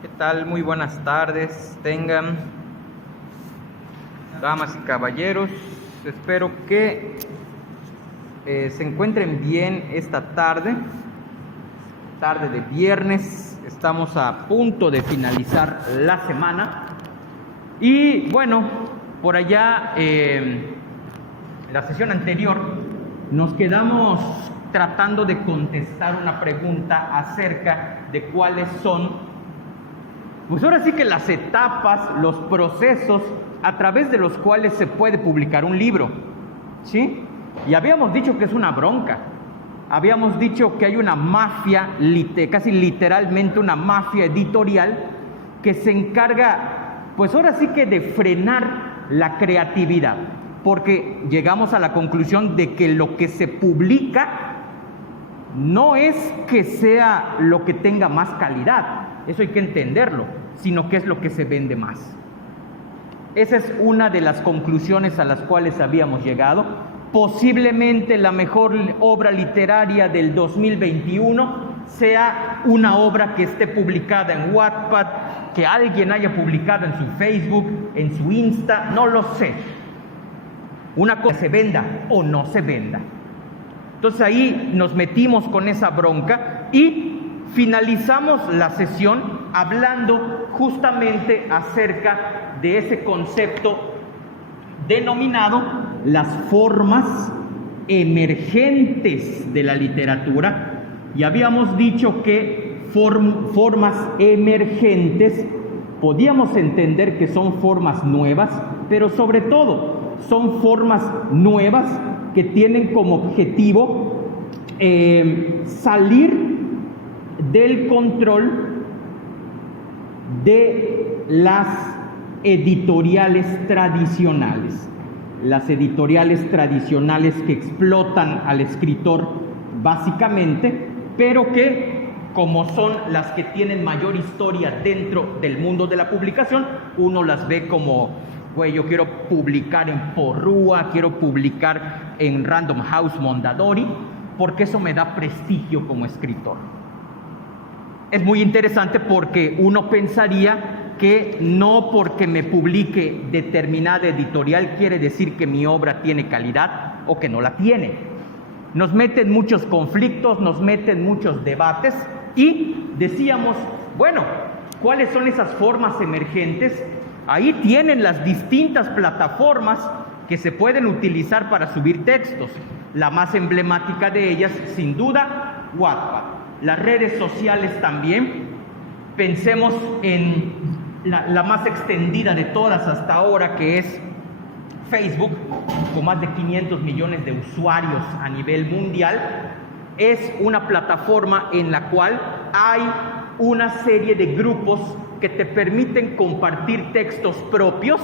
¿Qué tal? Muy buenas tardes tengan, damas y caballeros. Espero que se encuentren bien esta tarde de viernes. Estamos a punto de finalizar la semana y bueno, por allá en la sesión anterior nos quedamos tratando de contestar una pregunta acerca de cuáles son, pues ahora sí que las etapas, los procesos a través de los cuales se puede publicar un libro, ¿sí? Y habíamos dicho que es una bronca, habíamos dicho que hay una mafia, casi literalmente una mafia editorial que se encarga, pues ahora sí que de frenar la creatividad, porque llegamos a la conclusión de que lo que se publica no es que sea lo que tenga más calidad, eso hay que entenderlo, sino que es lo que se vende más. Esa es una de las conclusiones a las cuales habíamos llegado. Posiblemente la mejor obra literaria del 2021 sea una obra que esté publicada en Wattpad, que alguien haya publicado en su Facebook, en su Insta, no lo sé. Una cosa se venda o no se venda. Entonces ahí nos metimos con esa bronca y finalizamos la sesión hablando justamente acerca de ese concepto denominado las formas emergentes de la literatura, y habíamos dicho que formas emergentes podíamos entender que son formas nuevas, pero sobre todo son formas nuevas que tienen como objetivo salir del control de las editoriales tradicionales. Las editoriales tradicionales que explotan al escritor básicamente, pero que como son las que tienen mayor historia dentro del mundo de la publicación, uno las ve como, güey, yo quiero publicar en Porrúa, quiero publicar en Random House Mondadori, porque eso me da prestigio como escritor. Es muy interesante porque uno pensaría que no porque me publique determinada editorial quiere decir que mi obra tiene calidad o que no la tiene. Nos meten muchos conflictos, nos meten muchos debates y decíamos, bueno, ¿cuáles son esas formas emergentes? Ahí tienen las distintas plataformas que se pueden utilizar para subir textos. La más emblemática de ellas, sin duda, Wattpad. Las redes sociales también. Pensemos en la más extendida de todas hasta ahora, que es Facebook, con más de 500 millones de usuarios a nivel mundial. Es una plataforma en la cual hay una serie de grupos que te permiten compartir textos propios,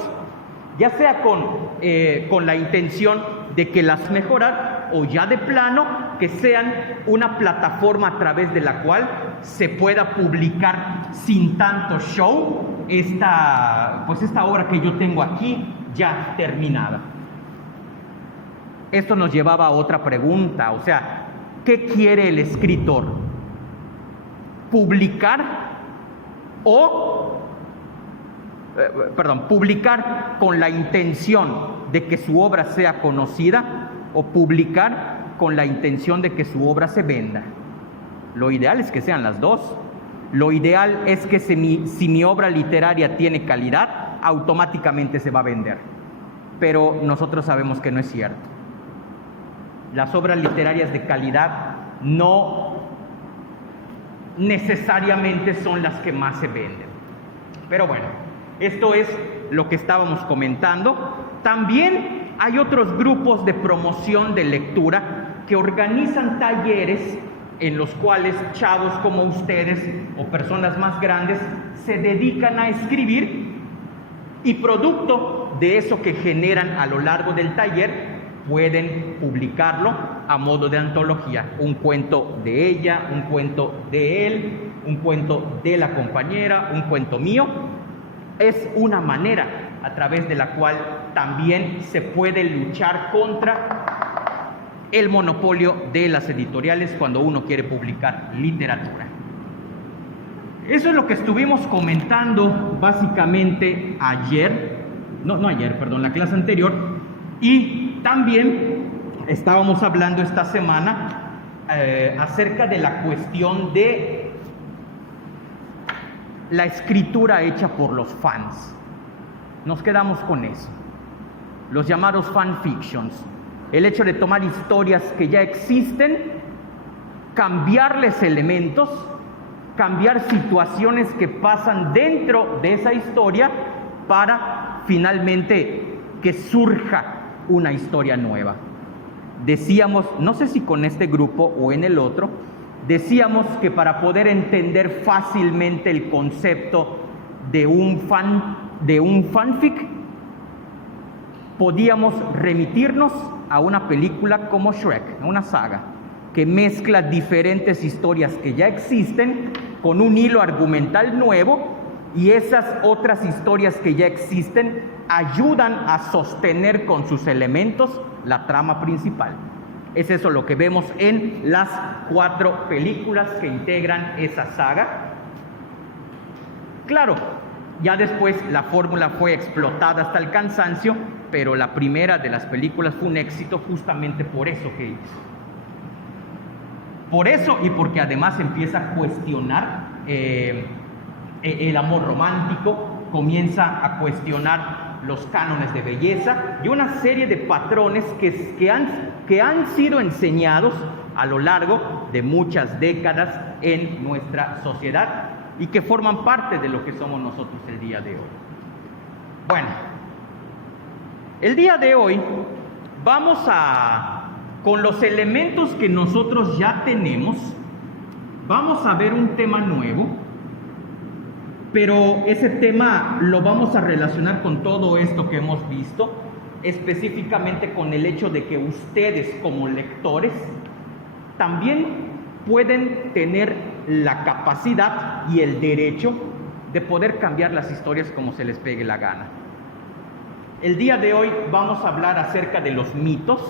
ya sea con la intención de que las mejorar o ya de plano que sean una plataforma a través de la cual se pueda publicar sin tanto show esta obra que yo tengo aquí ya terminada. Esto nos llevaba a otra pregunta, o sea, ¿qué quiere el escritor? ¿Publicar publicar con la intención de que su obra sea conocida o publicar con la intención de que su obra se venda? Lo ideal es que sean las dos. Lo ideal es que si mi obra literaria tiene calidad, automáticamente se va a vender. Pero nosotros sabemos que no es cierto. Las obras literarias de calidad no necesariamente son las que más se venden. Pero bueno, esto es lo que estábamos comentando. También hay otros grupos de promoción de lectura que organizan talleres en los cuales chavos como ustedes o personas más grandes se dedican a escribir, y producto de eso que generan a lo largo del taller pueden publicarlo a modo de antología. Un cuento de ella, un cuento de él, un cuento de la compañera, un cuento mío. Es una manera a través de la cual también se puede luchar contra el monopolio de las editoriales cuando uno quiere publicar literatura. Eso es lo que estuvimos comentando básicamente la clase anterior, y también estábamos hablando esta semana acerca de la cuestión de la escritura hecha por los fans. Nos quedamos con eso, los llamados fanfictions. El hecho de tomar historias que ya existen, cambiarles elementos, cambiar situaciones que pasan dentro de esa historia para finalmente que surja una historia nueva. Decíamos, no sé si con este grupo o en el otro, decíamos que para poder entender fácilmente el concepto de un fanfic, podíamos remitirnos a una película como Shrek, una saga que mezcla diferentes historias que ya existen con un hilo argumental nuevo, y esas otras historias que ya existen ayudan a sostener con sus elementos la trama principal. Es eso lo que vemos en las 4 películas que integran esa saga. Claro, ya después la fórmula fue explotada hasta el cansancio, pero la primera de las películas fue un éxito justamente por eso que hizo. Por eso, y porque además empieza a cuestionar el amor romántico, comienza a cuestionar los cánones de belleza y una serie de patrones que han sido enseñados a lo largo de muchas décadas en nuestra sociedad y que forman parte de lo que somos nosotros el día de hoy. Bueno, el día de hoy con los elementos que nosotros ya tenemos, vamos a ver un tema nuevo, pero ese tema lo vamos a relacionar con todo esto que hemos visto, específicamente con el hecho de que ustedes como lectores también pueden tener la capacidad y el derecho de poder cambiar las historias como se les pegue la gana. El día de hoy vamos a hablar acerca de los mitos.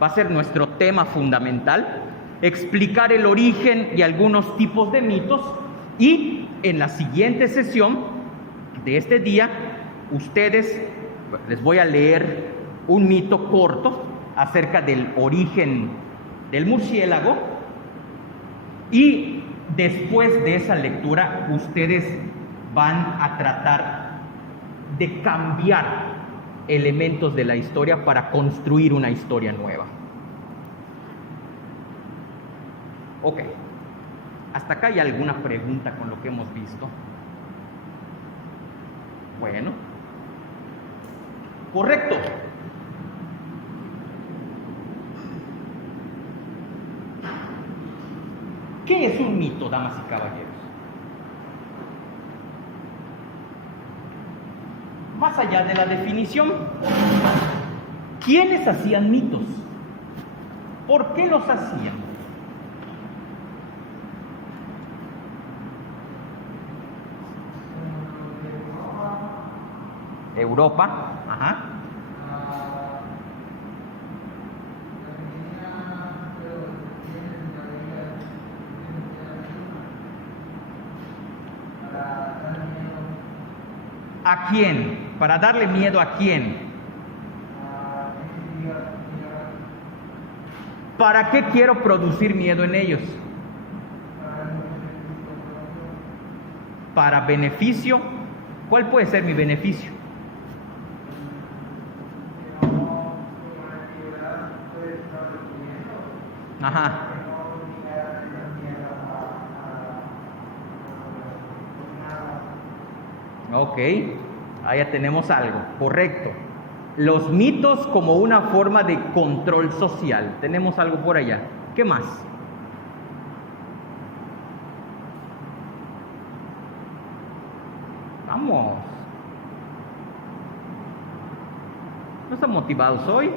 Va a ser nuestro tema fundamental, explicar el origen y algunos tipos de mitos, y en la siguiente sesión de este día, les voy a leer un mito corto acerca del origen del murciélago, y después de esa lectura ustedes van a tratar de cambiar elementos de la historia para construir una historia nueva. Ok, hasta acá hay alguna pregunta con lo que hemos visto. Bueno, correcto. ¿Qué es un mito, damas y caballeros? Más allá de la definición, ¿quiénes hacían mitos? ¿Por qué los hacían? Europa, ajá. ¿A quién? ¿Para darle miedo a quién? ¿Para qué quiero producir miedo en ellos? para beneficio. ¿Cuál puede ser mi beneficio? Ajá. Ok, ahí ya tenemos algo, correcto. Los mitos como una forma de control social. Tenemos algo por allá. ¿Qué más? Vamos. ¿No están motivados hoy?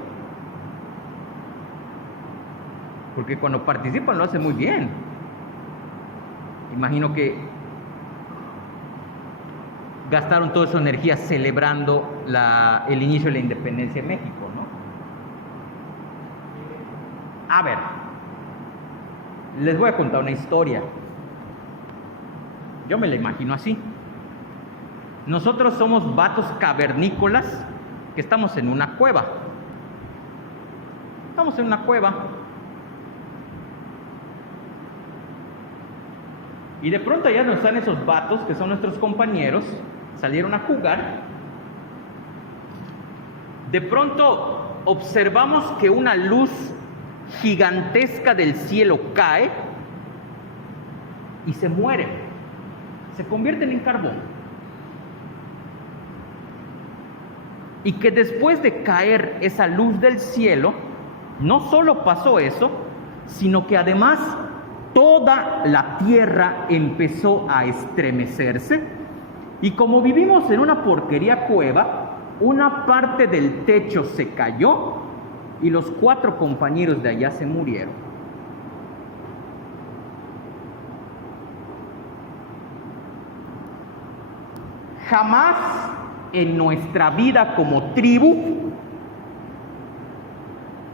Porque cuando participan lo hacen muy bien. Imagino que gastaron toda su energía celebrando el inicio de la independencia de México, ¿no? A ver, les voy a contar una historia. Yo me la imagino así. Nosotros somos vatos cavernícolas que estamos en una cueva. Estamos en una cueva. Y de pronto ya no están esos vatos que son nuestros compañeros, salieron a jugar. De pronto observamos que una luz gigantesca del cielo cae y se muere, se convierten en carbón. Y que después de caer esa luz del cielo, no solo pasó eso, sino que además toda la tierra empezó a estremecerse, y como vivimos en una porquería cueva, una parte del techo se cayó y los 4 compañeros de allá se murieron. Jamás en nuestra vida como tribu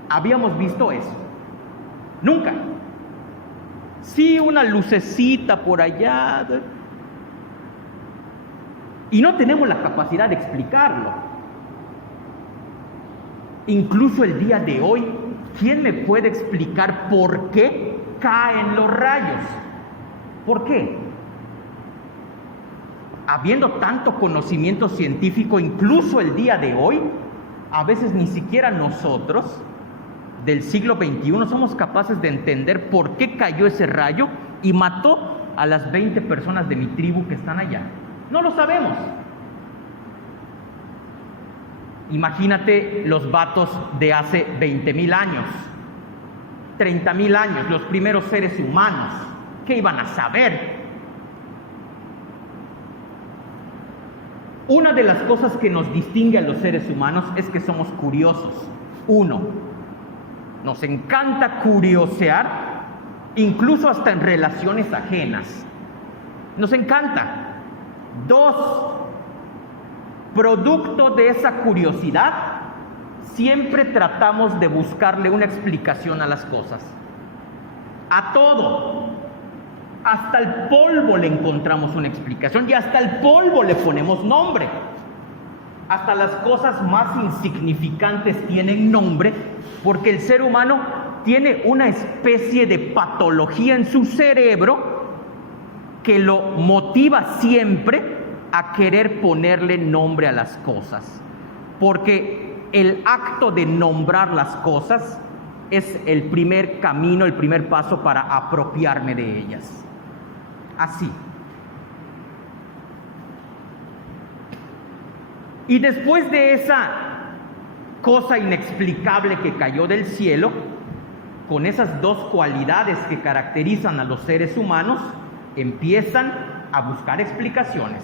habíamos visto eso. Nunca. Sí, una lucecita por allá. Y no tenemos la capacidad de explicarlo. Incluso el día de hoy, ¿quién me puede explicar por qué caen los rayos? ¿Por qué? Habiendo tanto conocimiento científico, incluso el día de hoy, a veces ni siquiera nosotros del siglo XXI somos capaces de entender por qué cayó ese rayo y mató a las 20 personas de mi tribu que están allá. No lo sabemos. Imagínate los vatos de hace 20,000 años, 30,000 años, los primeros seres humanos. ¿Qué iban a saber? Una de las cosas que nos distingue a los seres humanos es que somos curiosos. 1, nos encanta curiosear, incluso hasta en relaciones ajenas. Nos encanta. 2, producto de esa curiosidad, siempre tratamos de buscarle una explicación a las cosas. A todo. Hasta el polvo le encontramos una explicación y hasta el polvo le ponemos nombre. Hasta las cosas más insignificantes tienen nombre porque el ser humano tiene una especie de patología en su cerebro que lo motiva siempre a querer ponerle nombre a las cosas. Porque el acto de nombrar las cosas es el primer camino, el primer paso para apropiarme de ellas. Así. Y después de esa cosa inexplicable que cayó del cielo, con esas 2 cualidades que caracterizan a los seres humanos, empiezan a buscar explicaciones.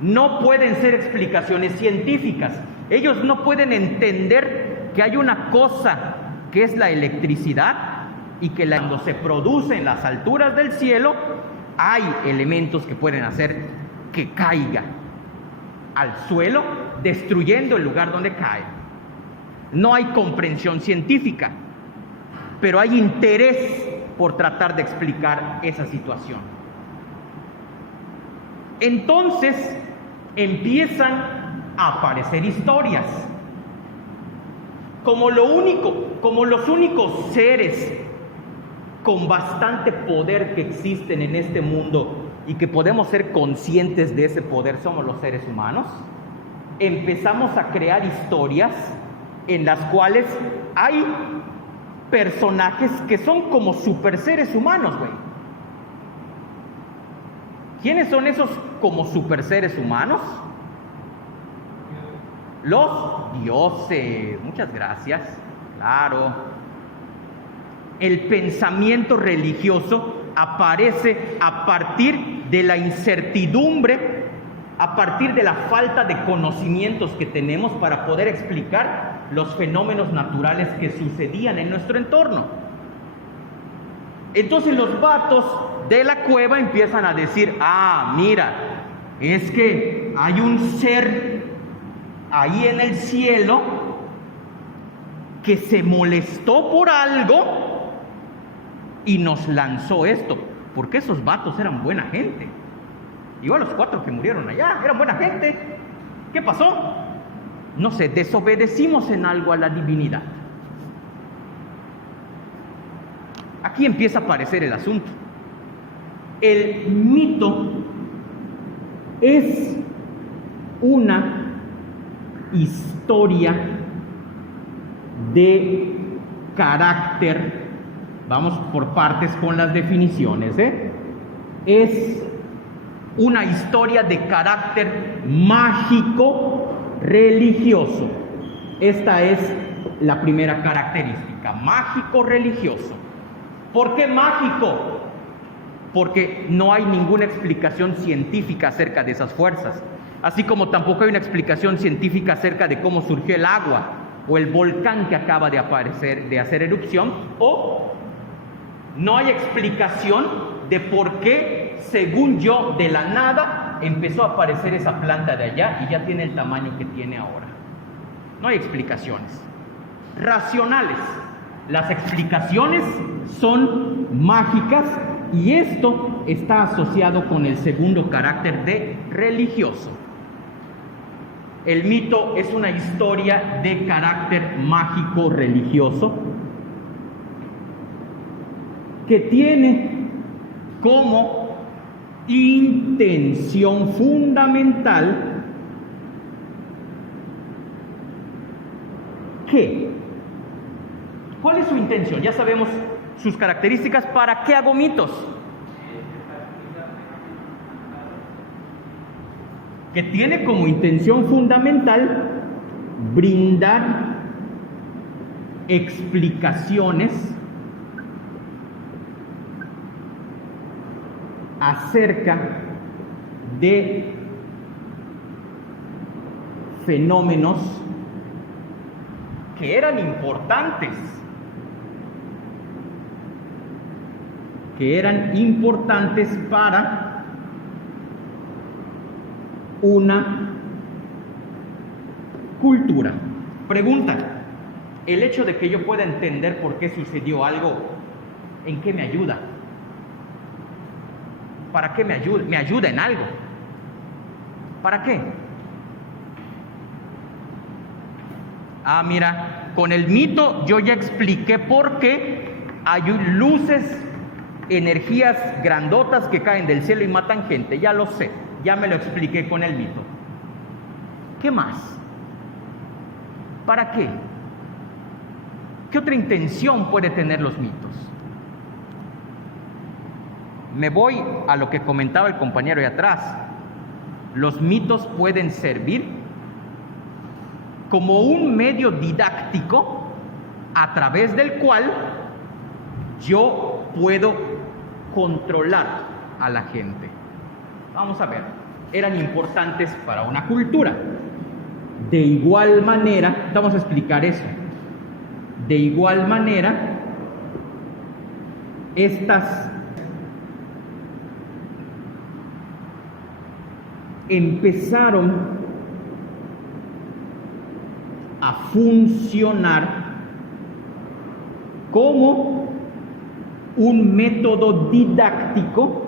No pueden ser explicaciones científicas. Ellos no pueden entender que hay una cosa que es la electricidad y que cuando se produce en las alturas del cielo, hay elementos que pueden hacer que caiga al suelo, destruyendo el lugar donde cae. No hay comprensión científica, pero hay interés por tratar de explicar esa situación. Entonces empiezan a aparecer historias. Como los únicos seres con bastante poder que existen en este mundo y que podemos ser conscientes de ese poder somos los seres humanos, empezamos a crear historias en las cuales hay personajes que son como super seres humanos, güey. ¿Quiénes son esos como super seres humanos? Los dioses. Muchas gracias. Claro. El pensamiento religioso aparece a partir de la incertidumbre, a partir de la falta de conocimientos que tenemos para poder explicar los fenómenos naturales que sucedían en nuestro entorno. Entonces los vatos de la cueva empiezan a decir, mira, es que hay un ser ahí en el cielo que se molestó por algo y nos lanzó esto, porque esos vatos eran buena gente. Igual los 4 que murieron allá eran buena gente. ¿Qué pasó? No sé, desobedecimos en algo a la divinidad. Aquí empieza a aparecer el asunto. El mito es una historia de carácter. Vamos por partes con las definiciones, Es una historia de carácter mágico religioso. Esta es la primera característica, mágico religioso. ¿Por qué mágico? Porque no hay ninguna explicación científica acerca de esas fuerzas, así como tampoco hay una explicación científica acerca de cómo surgió el agua o el volcán que acaba de hacer erupción, o no hay explicación de por qué, según yo, de la nada empezó a aparecer esa planta de allá y ya tiene el tamaño que tiene ahora. No hay explicaciones racionales. Las explicaciones son mágicas y esto está asociado con el segundo carácter de religioso. El mito es una historia de carácter mágico religioso que tiene como intención fundamental ¿cuál es su intención? Ya sabemos sus características. ¿Para qué hago mitos? Que tiene como intención fundamental brindar explicaciones acerca de fenómenos que eran importantes para una cultura. Pregunta: ¿el hecho de que yo pueda entender por qué sucedió algo, en qué me ayuda? ¿Para qué me ayuda? ¿Me ayuda en algo? ¿Para qué? Mira, con el mito yo ya expliqué por qué hay luces, energías grandotas que caen del cielo y matan gente. Ya lo sé, ya me lo expliqué con el mito. ¿Qué más? ¿Para qué? ¿Qué otra intención puede tener los mitos? Me voy a lo que comentaba el compañero de atrás. Los mitos pueden servir como un medio didáctico a través del cual yo puedo controlar a la gente. Vamos a ver, eran importantes para una cultura. De igual manera, vamos a explicar eso. De igual manera, estas empezaron a funcionar como un método didáctico.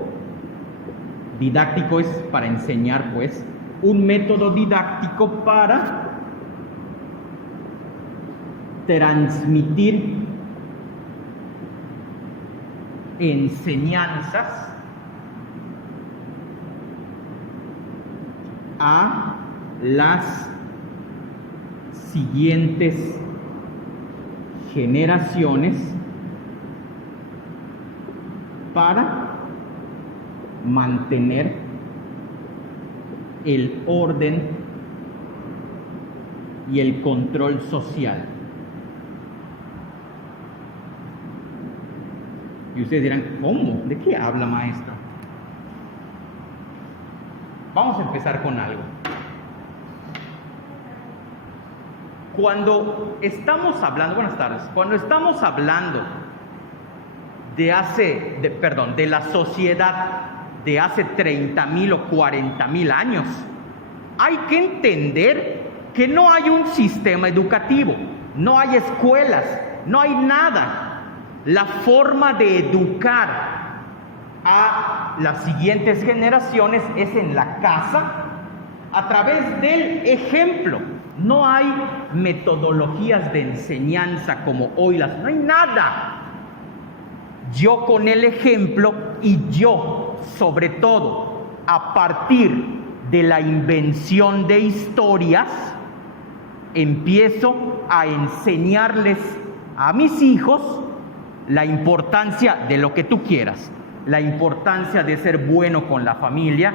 Didáctico es para enseñar, pues, un método didáctico para transmitir enseñanzas a las siguientes generaciones para mantener el orden y el control social. Y ustedes dirán, ¿cómo? ¿De qué habla, maestro? Vamos a empezar con algo. Cuando estamos hablando, buenas tardes, cuando estamos hablando de la sociedad de hace 30,000 o 40,000 años, hay que entender que no hay un sistema educativo, no hay escuelas, no hay nada. La forma de educar a las siguientes generaciones es en la casa, a través del ejemplo. No hay metodologías de enseñanza como hoy no hay nada. Yo con el ejemplo y yo, sobre todo, a partir de la invención de historias, empiezo a enseñarles a mis hijos la importancia de lo que tú quieras, la importancia de ser bueno con la familia,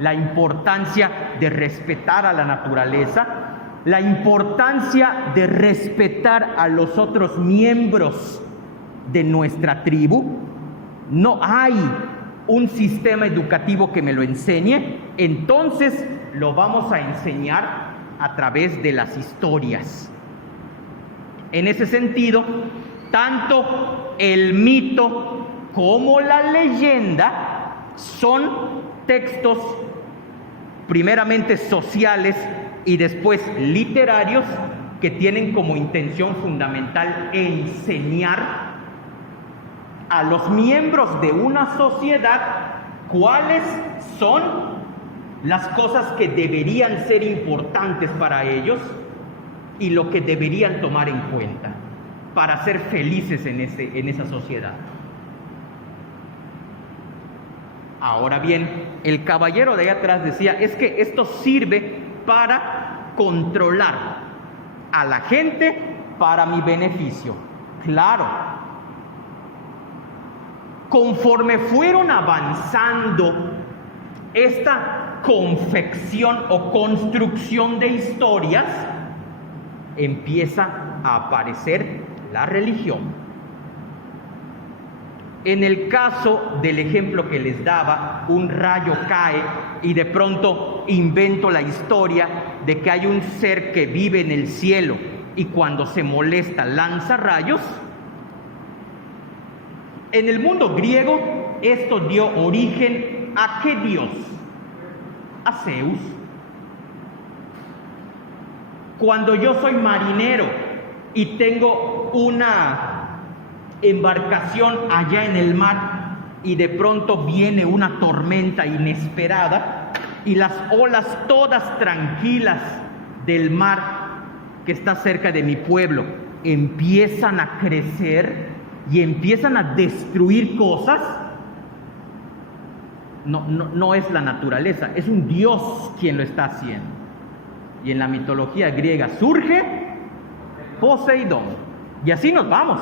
la importancia de respetar a la naturaleza, la importancia de respetar a los otros miembros de nuestra tribu. No hay un sistema educativo que me lo enseñe, entonces lo vamos a enseñar a través de las historias. En ese sentido, tanto el mito como la leyenda son textos primeramente sociales y después literarios que tienen como intención fundamental enseñar a los miembros de una sociedad cuáles son las cosas que deberían ser importantes para ellos y lo que deberían tomar en cuenta para ser felices en esa sociedad. Ahora bien, el caballero de allá atrás decía, es que esto sirve para controlar a la gente para mi beneficio. Claro, conforme fueron avanzando esta confección o construcción de historias, empieza a aparecer la religión. En el caso del ejemplo que les daba, un rayo cae y de pronto invento la historia de que hay un ser que vive en el cielo y cuando se molesta lanza rayos. En el mundo griego esto dio origen ¿a qué dios? A Zeus. Cuando yo soy marinero y tengo una embarcación allá en el mar y de pronto viene una tormenta inesperada y las olas todas tranquilas del mar que está cerca de mi pueblo empiezan a crecer y empiezan a destruir cosas, no es la naturaleza, es un dios quien lo está haciendo. Y en la mitología griega surge Poseidón. Y así nos vamos.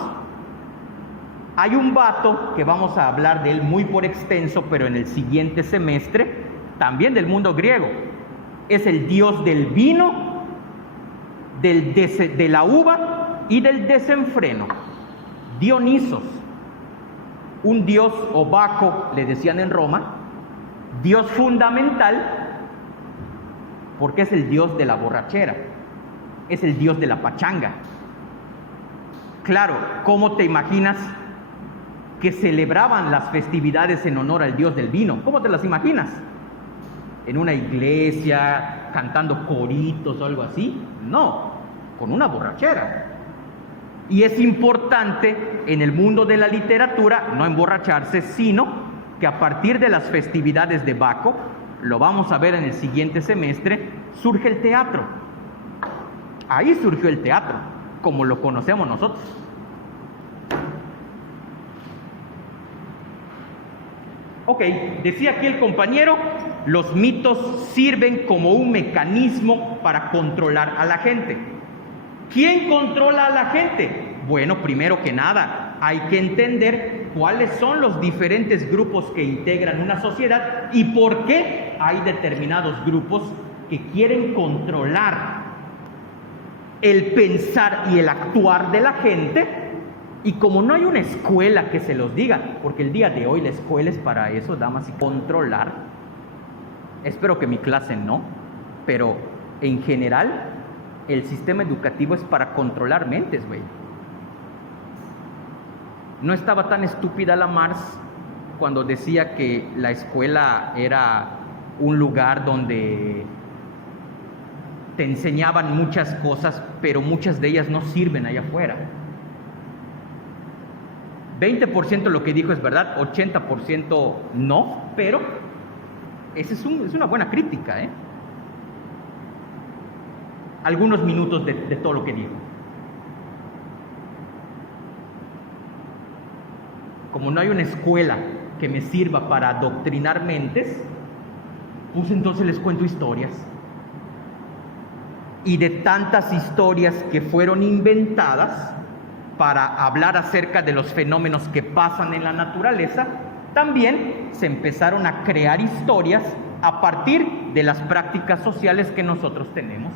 Hay un vato que vamos a hablar de él muy por extenso, pero en el siguiente semestre, también del mundo griego. Es el dios del vino, de la uva y del desenfreno. Dionisos, un dios o Baco, le decían en Roma, dios fundamental, porque es el dios de la borrachera, es el dios de la pachanga. Claro, ¿cómo te imaginas que celebraban las festividades en honor al dios del vino? ¿Cómo te las imaginas? ¿En una iglesia, cantando coritos o algo así? No, con una borrachera. Y es importante en el mundo de la literatura no emborracharse, sino que a partir de las festividades de Baco, lo vamos a ver en el siguiente semestre, surge el teatro. Ahí surgió el teatro, como lo conocemos nosotros. Ok, decía aquí el compañero los mitos sirven como un mecanismo para controlar a la gente. ¿Quién controla a la gente? Bueno, primero que nada, hay que entender cuáles son los diferentes grupos que integran una sociedad y por qué hay determinados grupos que quieren controlar el pensar y el actuar de la gente. Y como no hay una escuela que se los diga, porque el día de hoy la escuela es para eso, damas, y controlar. Espero que mi clase no, pero en general el sistema educativo es para controlar mentes, güey. No estaba tan estúpida la Marx cuando decía que la escuela era un lugar donde te enseñaban muchas cosas, pero muchas de ellas no sirven allá afuera. 20% lo que dijo es verdad, 80% no, pero esa es una buena crítica, ¿eh? Algunos minutos de todo lo que dijo. Como no hay una escuela que me sirva para adoctrinar mentes, pues entonces les cuento historias. Y de tantas historias que fueron inventadas para hablar acerca de los fenómenos que pasan en la naturaleza, también se empezaron a crear historias a partir de las prácticas sociales que nosotros tenemos.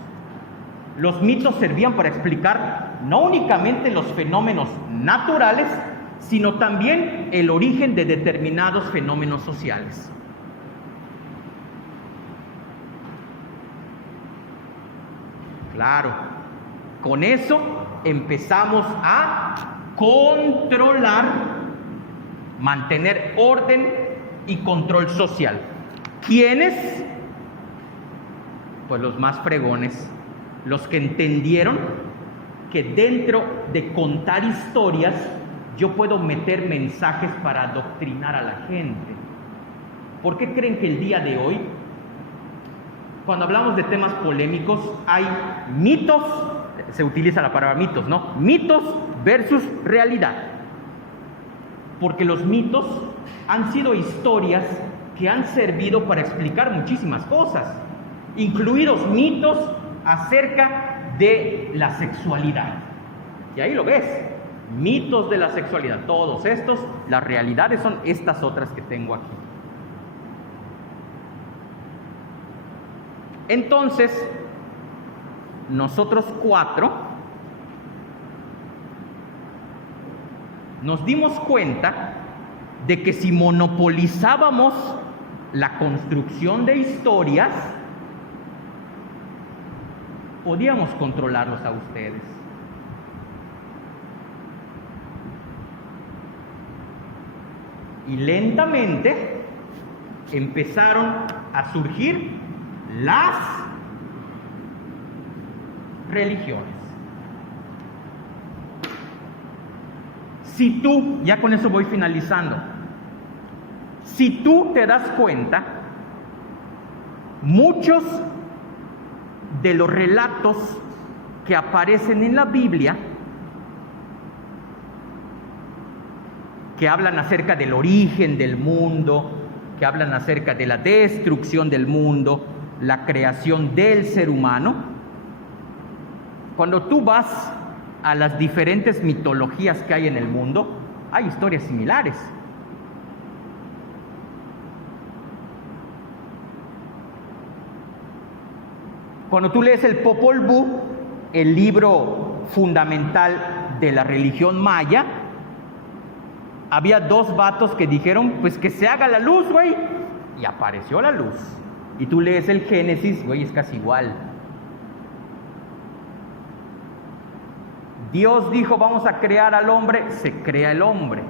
Los mitos servían para explicar no únicamente los fenómenos naturales, sino también el origen de determinados fenómenos sociales. Claro, con eso empezamos a controlar, mantener orden y control social. ¿Quiénes? Pues los más fregones, los que entendieron que dentro de contar historias yo puedo meter mensajes para adoctrinar a la gente. ¿Por qué creen que el día de hoy, cuando hablamos de temas polémicos, hay mitos? Se utiliza la palabra mitos, ¿no? Mitos versus realidad. Porque los mitos han sido historias que han servido para explicar muchísimas cosas, incluidos mitos acerca de la sexualidad. Y ahí lo ves, mitos de la sexualidad, todos estos, las realidades son estas otras que tengo aquí. Entonces, nosotros cuatro nos dimos cuenta de que si monopolizábamos la construcción de historias, podíamos controlarlos a ustedes. Y lentamente empezaron a surgir las religiones. Si tú, ya con eso voy finalizando, si tú te das cuenta, muchos de los relatos que aparecen en la Biblia, que hablan acerca del origen del mundo, que hablan acerca de la destrucción del mundo, la creación del ser humano, cuando tú vas a las diferentes mitologías que hay en el mundo, hay historias similares. Cuando tú lees el Popol Vuh, el libro fundamental de la religión maya, había dos vatos que dijeron, pues que se haga la luz, güey, y apareció la luz. Y tú lees el Génesis, güey, es casi igual. Dios dijo, vamos a crear al hombre, se crea el hombre.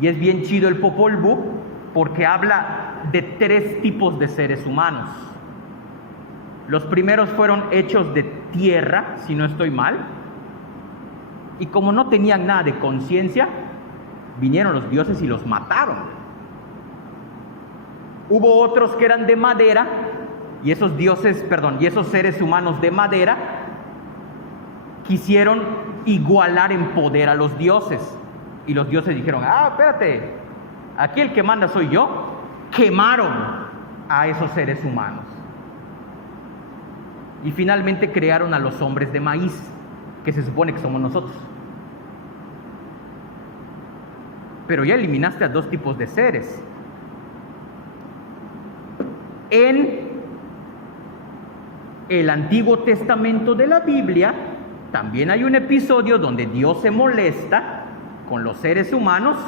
Y es bien chido el Popol Vuh porque habla de tres tipos de seres humanos. Los primeros fueron hechos de tierra, si no estoy mal, y como no tenían nada de conciencia, vinieron los dioses y los mataron. Hubo otros que eran de madera, y esos seres humanos de madera quisieron igualar en poder a los dioses. Y los dioses dijeron, espérate, aquí el que manda soy yo. quemaron a esos seres humanos. Y finalmente crearon a los hombres de maíz, que se supone que somos nosotros. Pero ya eliminaste a dos tipos de seres. En el Antiguo Testamento de la Biblia también hay un episodio donde Dios se molesta con los seres humanos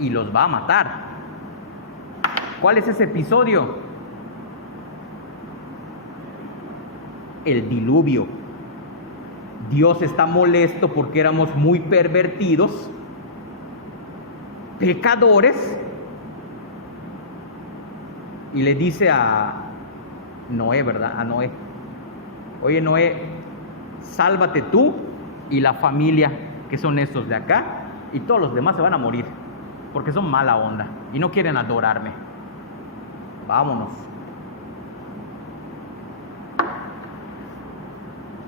y los va a matar. ¿Cuál es ese episodio? El diluvio. Dios está molesto porque éramos muy pervertidos, pecadores, y le dice a Noé, ¿verdad? A Noé: oye, Noé, sálvate tú y la familia, que son estos de acá, y todos los demás se van a morir, porque son mala onda y no quieren adorarme. Vámonos.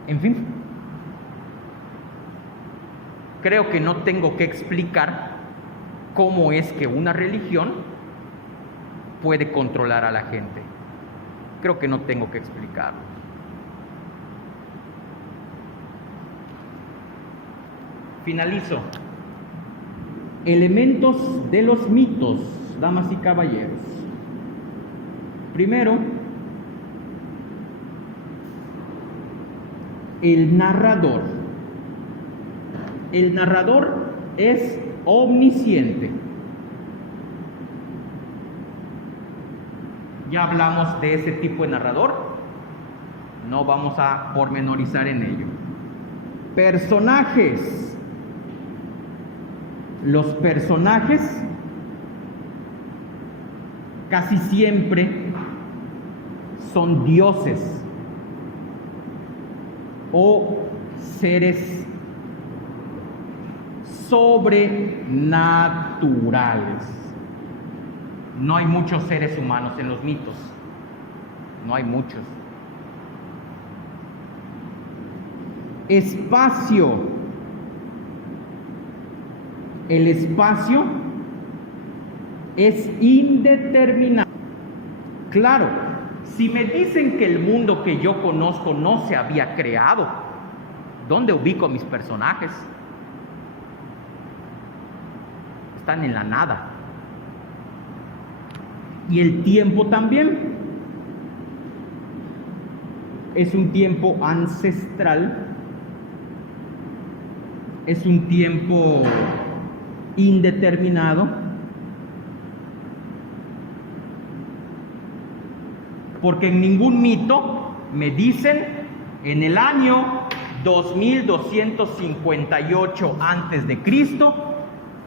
En fin, creo que no tengo que explicar cómo es que una religión puede controlar a la gente. Creo que no tengo que explicarlo. Finalizo. Elementos de los mitos, damas y caballeros. Primero, el narrador. El narrador es omnisciente. Ya hablamos de ese tipo de narrador, no vamos a pormenorizar en ello. Personajes. Los personajes casi siempre son dioses o seres sobrenaturales. No hay muchos seres humanos en los mitos, no hay muchos. Espacio. El espacio es indeterminado. Claro, si me dicen que el mundo que yo conozco no se había creado, ¿dónde ubico a mis personajes? Están en la nada. Y el tiempo también es un tiempo ancestral, es un tiempo indeterminado, porque en ningún mito me dicen en el año 2258 antes de Cristo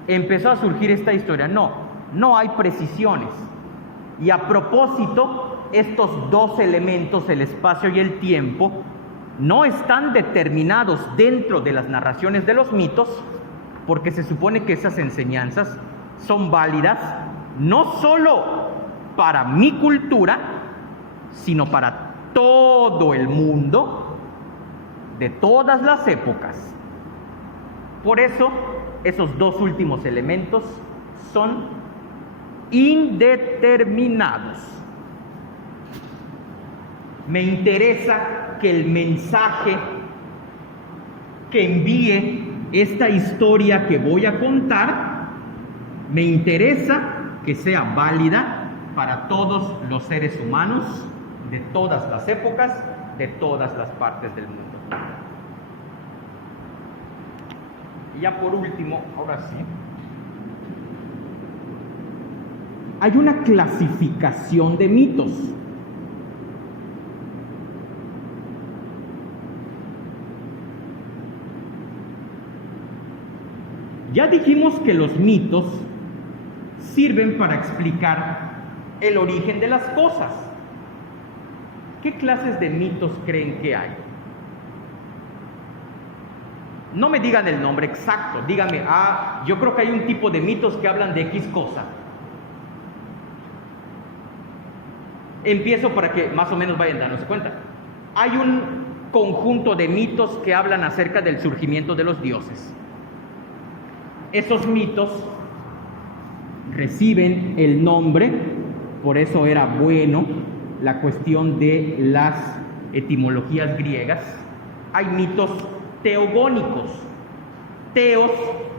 empezó a surgir esta historia. No hay precisiones. Y a propósito, estos dos elementos, el espacio y el tiempo, no están determinados dentro de las narraciones de los mitos, porque se supone que esas enseñanzas son válidas no solo para mi cultura, sino para todo el mundo, de todas las épocas. Por eso, esos dos últimos elementos son indeterminados. Me interesa que el mensaje que envíe esta historia que voy a contar, me interesa que sea válida para todos los seres humanos de todas las épocas, de todas las partes del mundo. Y ya por último, ahora sí, hay una clasificación de mitos. Ya dijimos que los mitos sirven para explicar el origen de las cosas. ¿Qué clases de mitos creen que hay? No me digan el nombre exacto, díganme, yo creo que hay un tipo de mitos que hablan de X cosa. Empiezo para que más o menos vayan dándose cuenta. Hay un conjunto de mitos que hablan acerca del surgimiento de los dioses. Esos mitos reciben el nombre, por eso era bueno la cuestión de las etimologías griegas. Hay mitos teogónicos. Teos,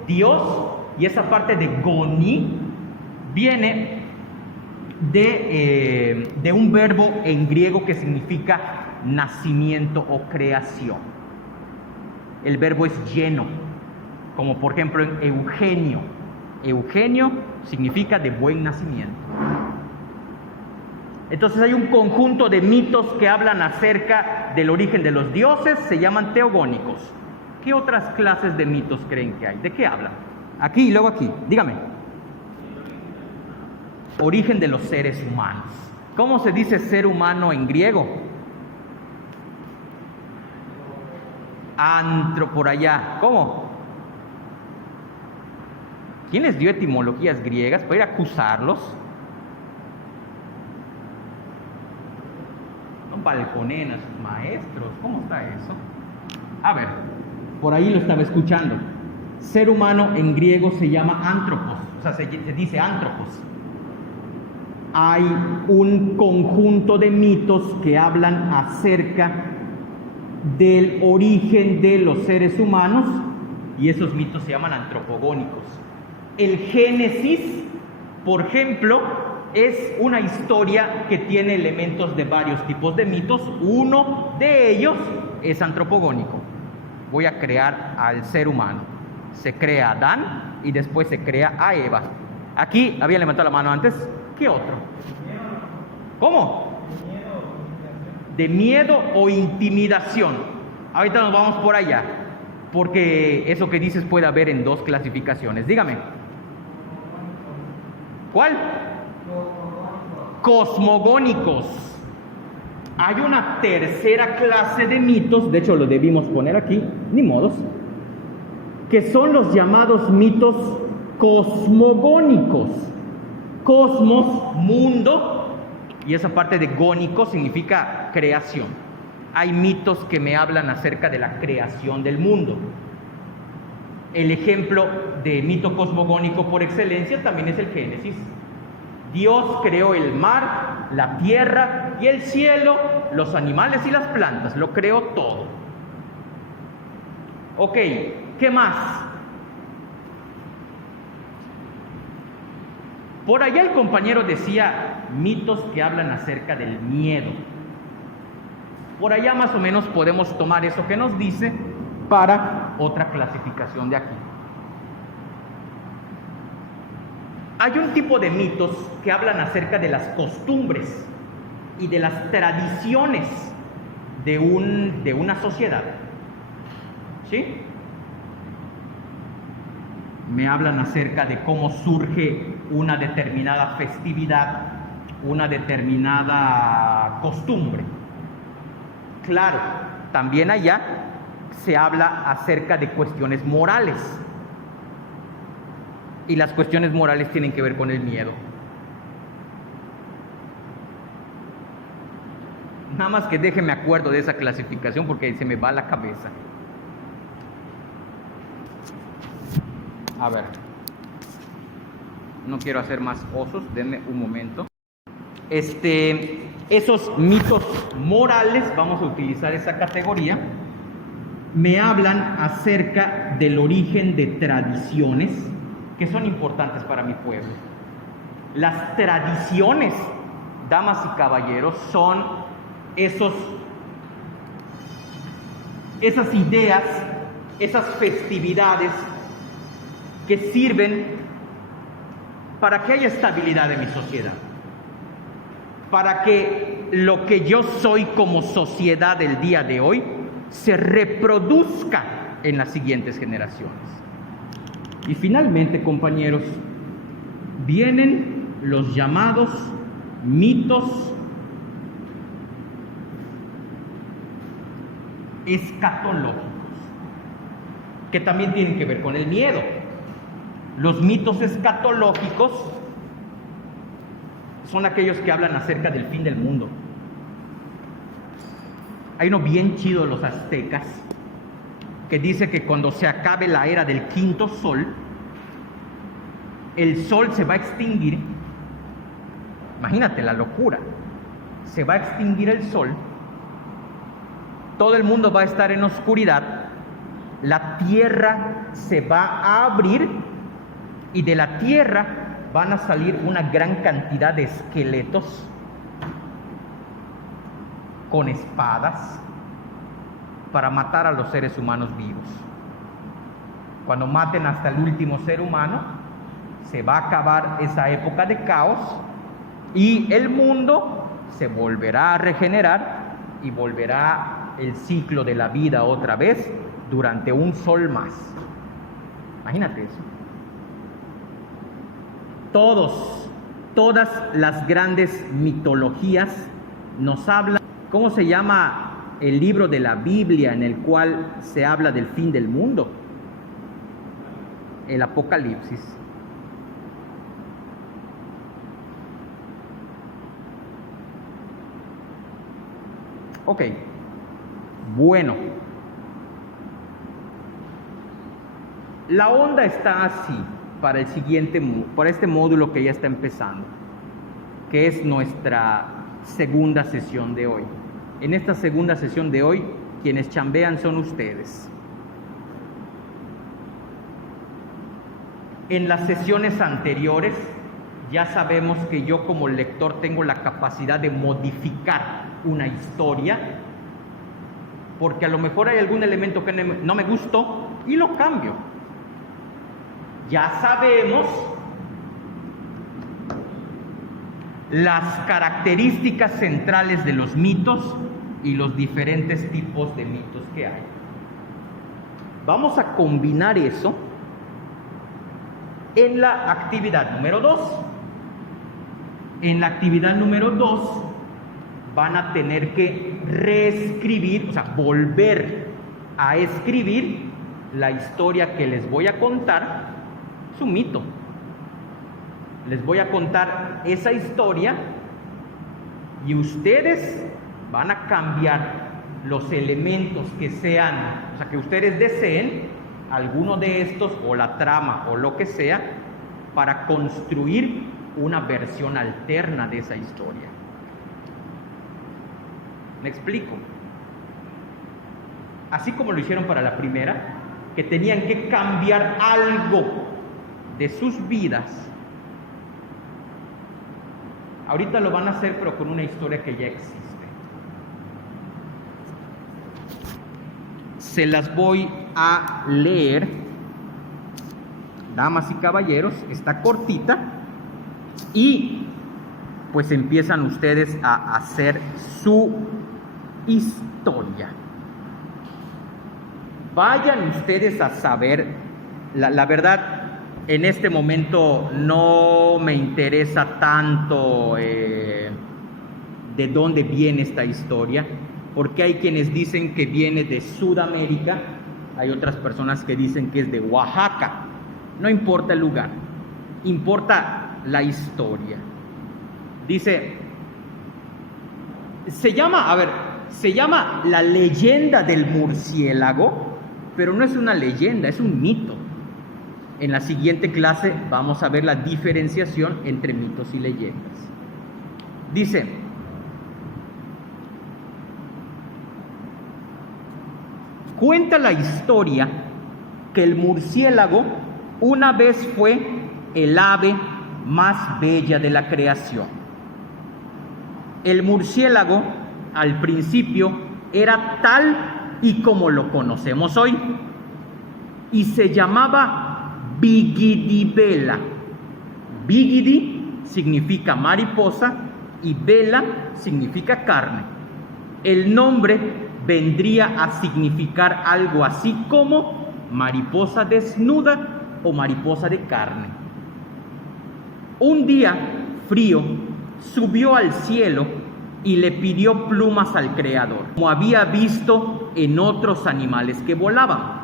Dios, y esa parte de goni viene de un verbo en griego que significa nacimiento o creación. El verbo es lleno, como por ejemplo en Eugenio. Eugenio significa de buen nacimiento. Entonces hay un conjunto de mitos que hablan acerca del origen de los dioses, se llaman teogónicos. ¿Qué otras clases de mitos creen que hay? ¿De qué hablan? Aquí y luego aquí, dígame. Origen de los seres humanos. ¿Cómo se dice ser humano en griego? Por allá. ¿Cómo? ¿Quién les dio etimologías griegas para ir a acusarlos? No balconeen a sus maestros. ¿Cómo está eso? A ver, por ahí lo estaba escuchando. Ser humano en griego se llama antropos, o sea, se dice antropos. Hay un conjunto de mitos que hablan acerca del origen de los seres humanos y esos mitos se llaman antropogónicos. El Génesis, por ejemplo, es una historia que tiene elementos de varios tipos de mitos. Uno de ellos es antropogónico. Voy a crear al ser humano. Se crea a Adán y después se crea a Eva. Aquí había levantado la mano antes. ¿Qué otro? ¿Cómo? De miedo o intimidación. Ahorita nos vamos por allá, porque eso que dices puede haber en dos clasificaciones. Dígame. ¿Cuál? Cosmogónicos. Hay una tercera clase de mitos, de hecho lo debimos poner aquí, ni modos, que son los llamados mitos cosmogónicos. Cosmos, mundo, y esa parte de gónico significa creación. Hay mitos que me hablan acerca de la creación del mundo. El ejemplo de mito cosmogónico por excelencia también es el Génesis. Dios creó el mar, la tierra y el cielo, los animales y las plantas, lo creó todo. Ok, ¿qué más? Por allá el compañero decía mitos que hablan acerca del miedo. Por allá más o menos podemos tomar eso que nos dice para otra clasificación de aquí. Hay un tipo de mitos que hablan acerca de las costumbres y de las tradiciones de una sociedad. ¿Sí? Me hablan acerca de cómo surge una determinada festividad, una determinada costumbre. Claro, también allá se habla acerca de cuestiones morales. Y las cuestiones morales tienen que ver con el miedo. Nada más que déjenme acuerdo de esa clasificación porque se me va la cabeza. A ver. No quiero hacer más osos, denme un momento. Esos mitos morales, vamos a utilizar esa categoría, me hablan acerca del origen de tradiciones que son importantes para mi pueblo. Las tradiciones, damas y caballeros, son esas ideas, esas festividades que sirven para que haya estabilidad en mi sociedad, para que lo que yo soy como sociedad del día de hoy se reproduzca en las siguientes generaciones. Y finalmente, compañeros, vienen los llamados mitos escatológicos, que también tienen que ver con el miedo. Los mitos escatológicos son aquellos que hablan acerca del fin del mundo. Hay uno bien chido de los aztecas que dice que cuando se acabe la era del quinto sol, el sol se va a extinguir. Imagínate la locura. Se va a extinguir el sol. Todo el mundo va a estar en oscuridad. La tierra se va a abrir y de la tierra van a salir una gran cantidad de esqueletos con espadas para matar a los seres humanos vivos. Cuando maten hasta el último ser humano, se va a acabar esa época de caos y el mundo se volverá a regenerar y volverá el ciclo de la vida otra vez durante un sol más. Imagínate eso. Todas las grandes mitologías nos hablan. ¿Cómo se llama el libro de la Biblia en el cual se habla del fin del mundo? El Apocalipsis. Ok, bueno. La onda está así para este módulo que ya está empezando, que es nuestra segunda sesión de hoy. En esta segunda sesión de hoy, quienes chambean son ustedes. En las sesiones anteriores, ya sabemos que yo como lector tengo la capacidad de modificar una historia, porque a lo mejor hay algún elemento que no me gustó y lo cambio. Ya sabemos las características centrales de los mitos y los diferentes tipos de mitos que hay. Vamos a combinar eso en la actividad número 2. En la actividad número 2 van a tener que reescribir, o sea, volver a escribir la historia que les voy a contar. Es un mito. Les voy a contar esa historia y ustedes van a cambiar los elementos que sean, o sea, que ustedes deseen, alguno de estos o la trama o lo que sea, para construir una versión alterna de esa historia. ¿Me explico? Así como lo hicieron para la primera, que tenían que cambiar algo de sus vidas, ahorita lo van a hacer pero con una historia que ya existe. Se las voy a leer, damas y caballeros, está cortita y pues empiezan ustedes a hacer su historia. Vayan ustedes a saber, la verdad, en este momento no me interesa tanto de dónde viene esta historia, porque hay quienes dicen que viene de Sudamérica, hay otras personas que dicen que es de Oaxaca. No importa el lugar, importa la historia. Dice, se llama La leyenda del murciélago, pero no es una leyenda, es un mito. En la siguiente clase vamos a ver la diferenciación entre mitos y leyendas. Dice, cuenta la historia que el murciélago una vez fue el ave más bella de la creación. El murciélago al principio era tal y como lo conocemos hoy y se llamaba Bigidibela. Bigidi significa mariposa y vela significa carne. El nombre vendría a significar algo así como mariposa desnuda o mariposa de carne. Un día frío subió al cielo y le pidió plumas al Creador, como había visto en otros animales que volaban.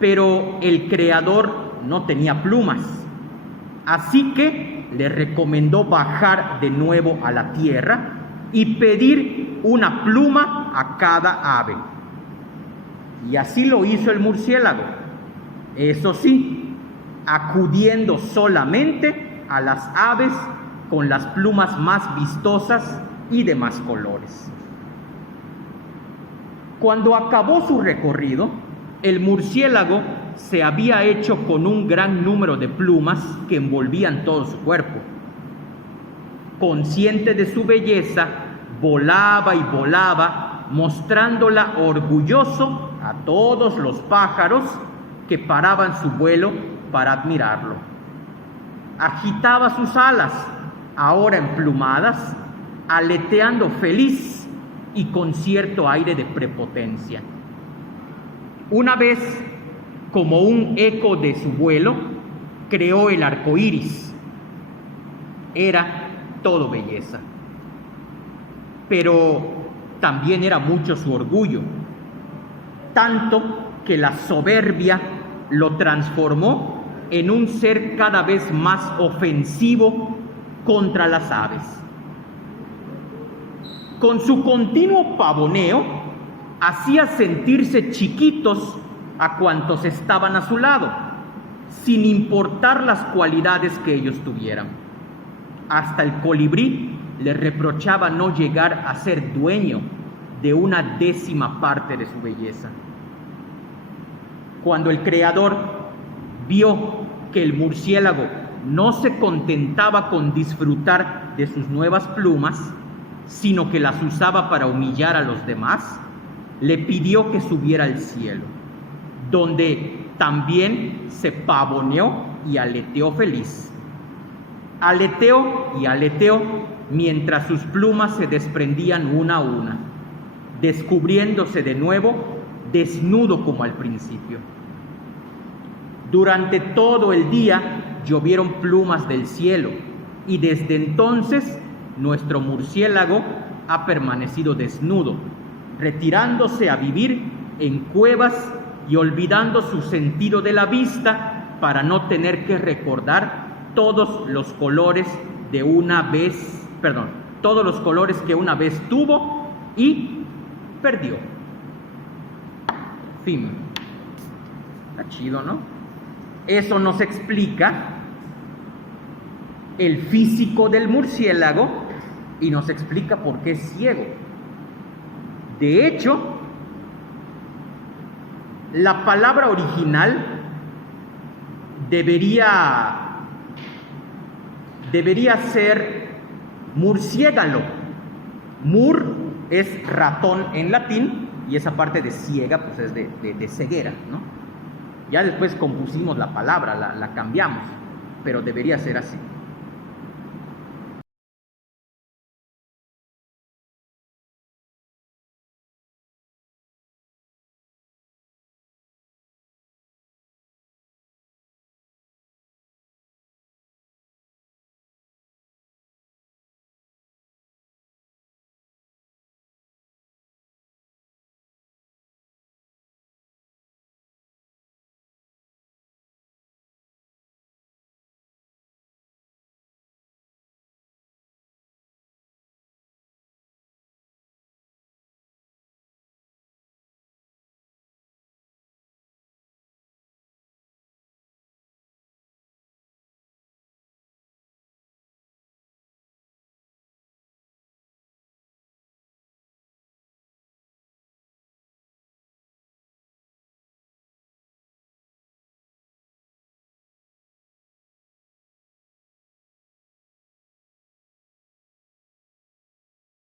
Pero el Creador no tenía plumas, así que le recomendó bajar de nuevo a la tierra y pedir una pluma a cada ave. Y así lo hizo el murciélago. Eso sí, acudiendo solamente a las aves con las plumas más vistosas y de más colores. Cuando acabó su recorrido, el murciélago se había hecho con un gran número de plumas que envolvían todo su cuerpo. Consciente de su belleza, volaba y volaba, mostrándola orgulloso a todos los pájaros que paraban su vuelo para admirarlo. Agitaba sus alas, ahora emplumadas, aleteando feliz y con cierto aire de prepotencia. Una vez, como un eco de su vuelo, creó el arco iris. Era todo belleza. Pero también era mucho su orgullo, tanto que la soberbia lo transformó en un ser cada vez más ofensivo contra las aves. Con su continuo pavoneo, hacía sentirse chiquitos a cuantos estaban a su lado, sin importar las cualidades que ellos tuvieran. Hasta el colibrí le reprochaba no llegar a ser dueño de una décima parte de su belleza. Cuando el Creador vio que el murciélago no se contentaba con disfrutar de sus nuevas plumas, sino que las usaba para humillar a los demás, le pidió que subiera al cielo, donde también se pavoneó y aleteó feliz. Aleteó y aleteó mientras sus plumas se desprendían una a una, descubriéndose de nuevo desnudo como al principio. Durante todo el día llovieron plumas del cielo y desde entonces nuestro murciélago ha permanecido desnudo, retirándose a vivir en cuevas y olvidando su sentido de la vista para no tener que recordar todos los colores que una vez tuvo y perdió. Fin. Está chido, ¿no? Eso nos explica el físico del murciélago y nos explica por qué es ciego. De hecho, la palabra original debería ser murciégalo. Mur es ratón en latín y esa parte de ciega pues es de ceguera, ¿no? Ya después compusimos la palabra, la cambiamos, pero debería ser así.